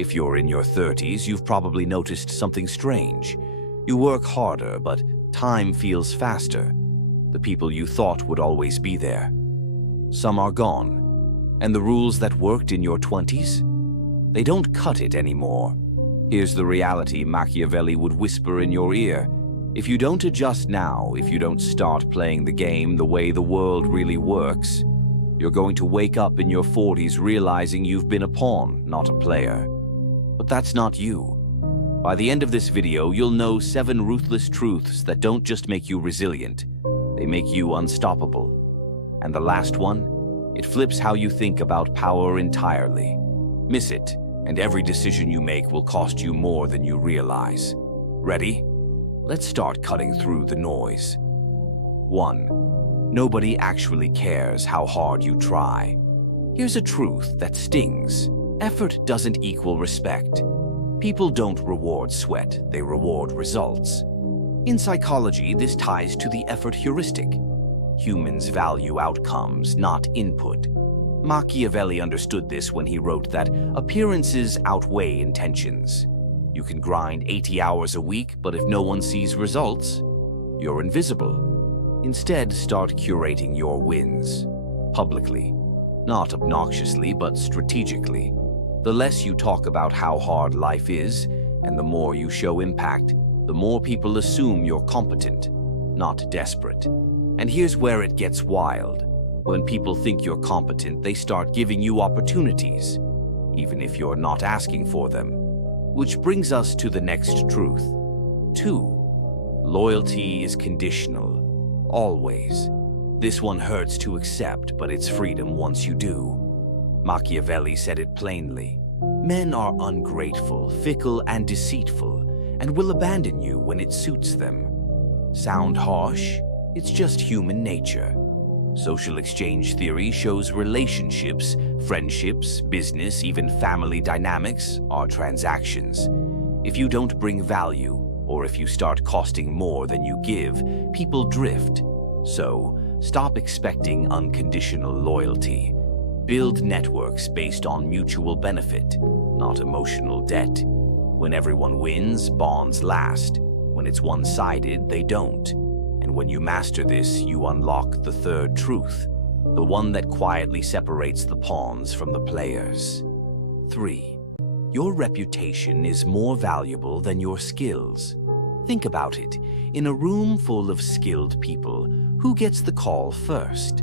If you're in your 30s, you've probably noticed something strange. You work harder, but time feels faster. The people you thought would always be there. Some are gone. And the rules that worked in your 20s? They don't cut it anymore. Here's the reality Machiavelli would whisper in your ear. If you don't adjust now, if you don't start playing the game the way the world really works, you're going to wake up in your 40s realizing you've been a pawn, not a player. But that's not you. By the end of this video, you'll know 7 ruthless truths that don't just make you resilient, they make you unstoppable. And the last one, it flips how you think about power entirely. Miss it, and every decision you make will cost you more than you realize. Ready? Let's start cutting through the noise. 1. Nobody actually cares how hard you try. Here's a truth that stings. Effort doesn't equal respect. People don't reward sweat, they reward results. In psychology, this ties to the effort heuristic. Humans value outcomes, not input. Machiavelli understood this when he wrote that appearances outweigh intentions. You can grind 80 hours a week, but if no one sees results, you're invisible. Instead, start curating your wins. Publicly. Not obnoxiously, but strategically. The less you talk about how hard life is, and the more you show impact, the more people assume you're competent, not desperate. And here's where it gets wild. When people think you're competent, they start giving you opportunities, even if you're not asking for them. Which brings us to the next truth. 2. Loyalty is conditional. Always. This one hurts to accept, but it's freedom once you do. Machiavelli said it plainly. Men are ungrateful, fickle, and deceitful, and will abandon you when it suits them. Sound harsh? It's just human nature. Social exchange theory shows relationships, friendships, business, even family dynamics are transactions. If you don't bring value, or if you start costing more than you give, people drift. So, stop expecting unconditional loyalty. Build networks based on mutual benefit, not emotional debt. When everyone wins, bonds last. When it's one-sided, they don't. And when you master this, you unlock the third truth, the one that quietly separates the pawns from the players. 3. Your reputation is more valuable than your skills. Think about it. In a room full of skilled people, who gets the call first?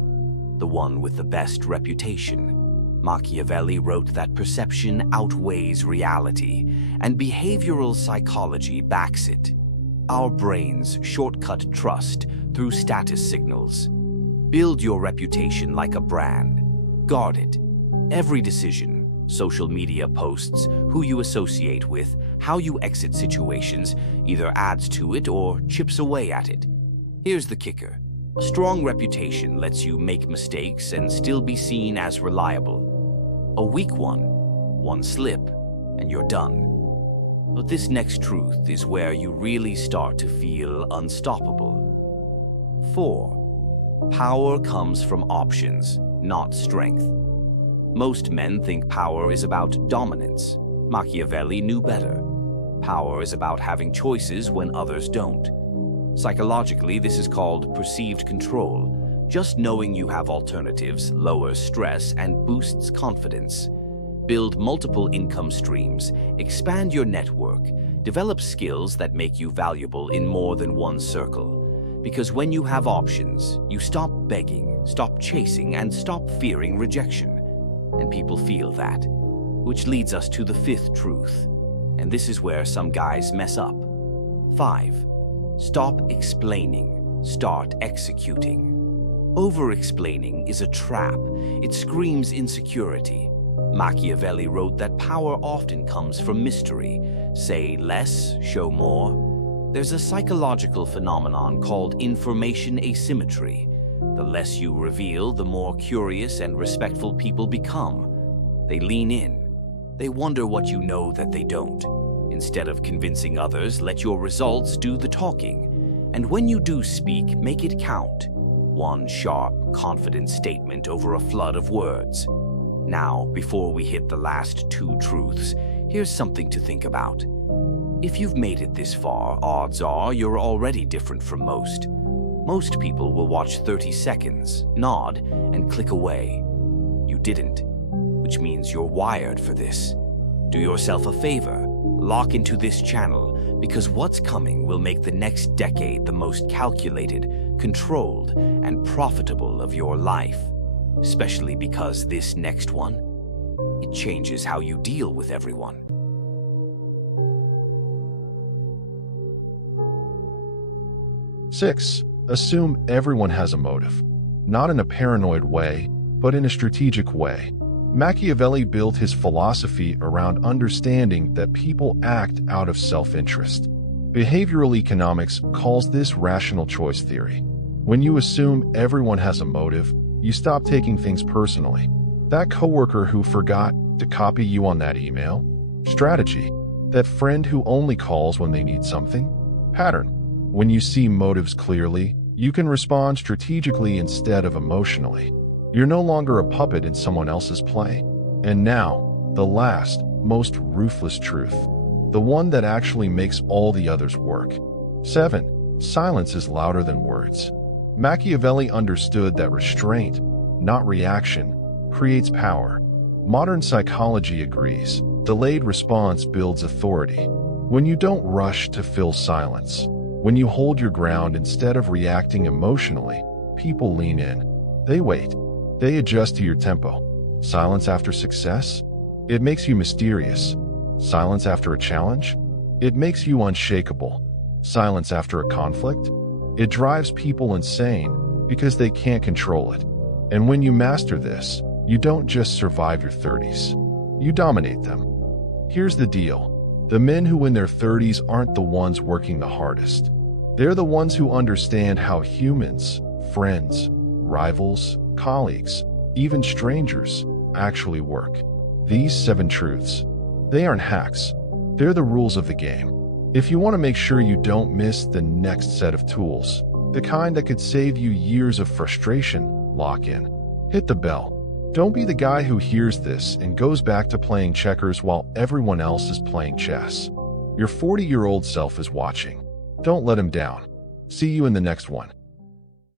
The one with the best reputation. Machiavelli wrote that perception outweighs reality, and behavioral psychology backs it. Our brains shortcut trust through status signals. Build your reputation like a brand. Guard it. Every decision, social media posts, who you associate with, how you exit situations, either adds to it or chips away at it. Here's the kicker. A strong reputation lets you make mistakes and still be seen as reliable. A weak one slip, and you're done. But this next truth is where you really start to feel unstoppable. 4. Power comes from options, not strength. Most men think power is about dominance. Machiavelli knew better. Power is about having choices when others don't. Psychologically, this is called perceived control. Just knowing you have alternatives lowers stress and boosts confidence. Build multiple income streams, expand your network, develop skills that make you valuable in more than one circle. Because when you have options, you stop begging, stop chasing, and stop fearing rejection. And people feel that. Which leads us to the 5th truth. And this is where some guys mess up. 5. Stop explaining, start executing. Over-explaining is a trap. It screams insecurity. Machiavelli wrote that power often comes from mystery. Say less, show more. There's a psychological phenomenon called information asymmetry. The less you reveal, the more curious and respectful people become. They lean in. They wonder what you know that they don't. Instead of convincing others, let your results do the talking. And when you do speak, make it count. One sharp, confident statement over a flood of words. Now, before we hit the last 2 truths, Here's something to think about. If you've made it this far, odds are you're already different from most. Most people will watch 30 seconds, nod, and click away. You didn't, which means you're wired for this. Do yourself a favor, lock into this channel, because what's coming will make the next decade the most calculated, controlled, and profitable of your life. Especially because this next one, it changes how you deal with everyone. 6. Assume everyone has a motive. Not in a paranoid way, but in a strategic way. Machiavelli built his philosophy around understanding that people act out of self-interest. Behavioral economics calls this rational choice theory. When you assume everyone has a motive, you stop taking things personally. That coworker who forgot to copy you on that email? Strategy. That friend who only calls when they need something? Pattern. When you see motives clearly, you can respond strategically instead of emotionally. You're no longer a puppet in someone else's play. And now, the last, most ruthless truth. The one that actually makes all the others work. 7. Silence is louder than words. Machiavelli understood that restraint, not reaction, creates power. Modern psychology agrees. Delayed response builds authority. When you don't rush to fill silence, when you hold your ground instead of reacting emotionally, people lean in. They wait. They adjust to your tempo. Silence after success? It makes you mysterious. Silence after a challenge? It makes you unshakable. Silence after a conflict? It drives people insane because they can't control it. And when you master this, you don't just survive your 30s. You dominate them. Here's the deal. The men who win their 30s aren't the ones working the hardest. They're the ones who understand how humans, friends, rivals, colleagues, even strangers, actually work. These 7 truths. They aren't hacks. They're the rules of the game. If you want to make sure you don't miss the next set of tools, the kind that could save you years of frustration, lock in. Hit the bell. Don't be the guy who hears this and goes back to playing checkers while everyone else is playing chess. Your 40-year-old self is watching. Don't let him down. See you in the next one.